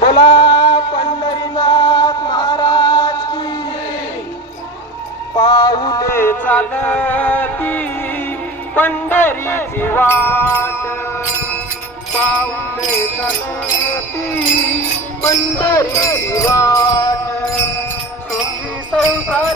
बोला पंढरीनाथ महाराज की पाऊले चालती पंढरीची वाट. पाऊले चालती पंढरीची वाट. संसार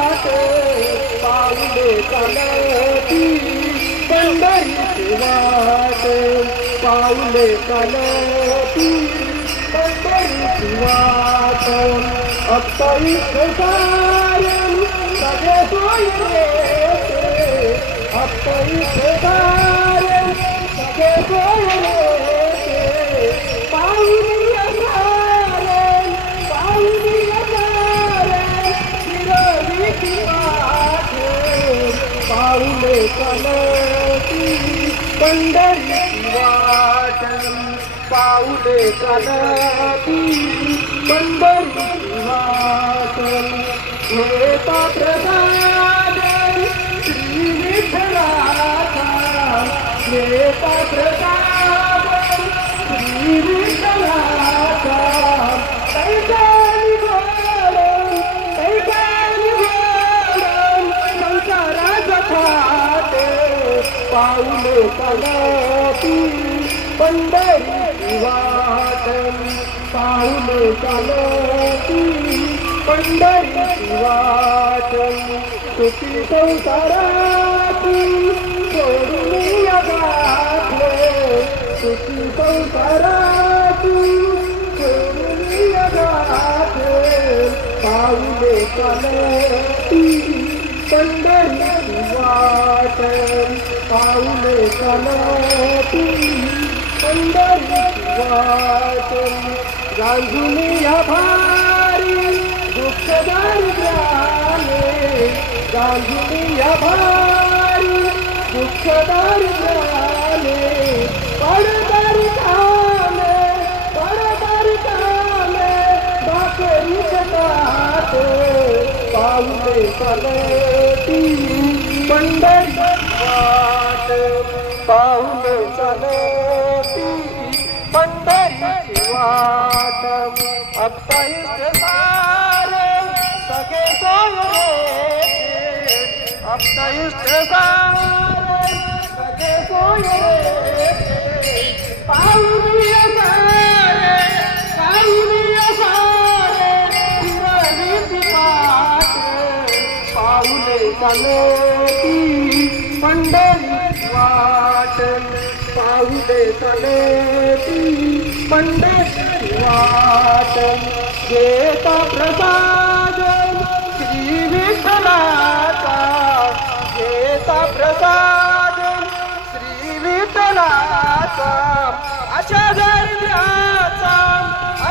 पंढरीची वाट पाऊले चालती पंढरीची वाट गाठी आधारी पाऊले पंढरीची वाट सारण सगळे सोयरे सारण सगळे सोयरे पाऊले पंढरीची वाट पाऊले कलती पंढरीची वाट हे प्रसाद श्री विठ्ठलाचा हे प्रसाद श्री पाऊले चालती पंढरीची वाट पाऊले चालती पंढरीची वाट सुखी संसाराची सोडून या गाठे सुखी संसाराची सोडून या गाठे पाऊले चालती पंढरीची वाट. पाऊले चालती पंढरीची वाट गांजून या भारी दुःखदार झाले गांजून या भारी दुःखदार झाले कामे पडदार कामे भाकरीच काट पाऊले चालती पंढरीची पाऊल चालती पंढरीची वाट. अप्पाईच सारे सगळे सोयरे अप्पाईच सारे सगळे सोयरे पाऊली पाऊले चालती पंढरीची वाट पाऊले चालती पंढरीची वाट घेता प्रसाद श्री विठ्ठलाचा घेता प्रसाद श्री विठ्ठलाचा अशा दरिद्राचा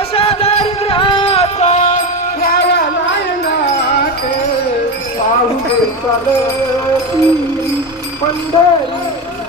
अशा दरिद्राचा घ्यावा नायनाचे पाहू दे पंढरी पंढरी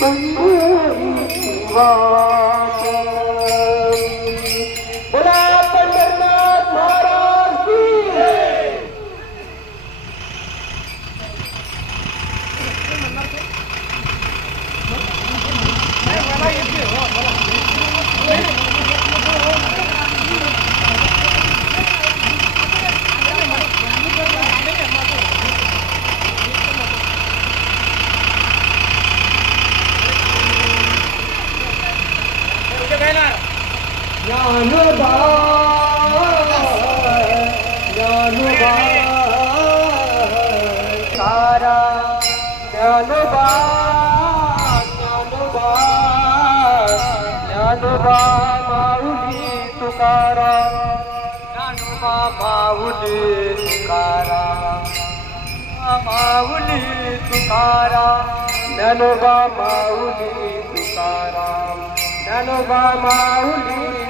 पंढरी वाट बोला पंढरनाथ महाराज की जय. ज्ञानोबा ज्ञानोबा तारा ज्ञानोबा ज्ञानोबा ज्ञानोबा माऊली तुकारा ज्ञानोबा माऊली तुकारा माऊली तुकारा ज्ञानोबा माऊली तुकाराम ज्ञानोबा माऊली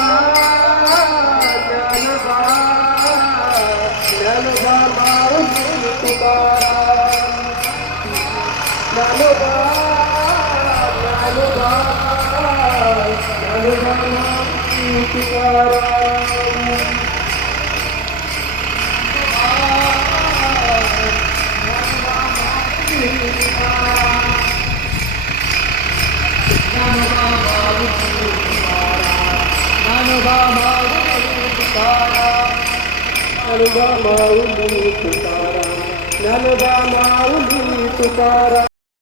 ज्ञानोबा ज्ञानोबा ज्ञानोबा माऊली तुकाराम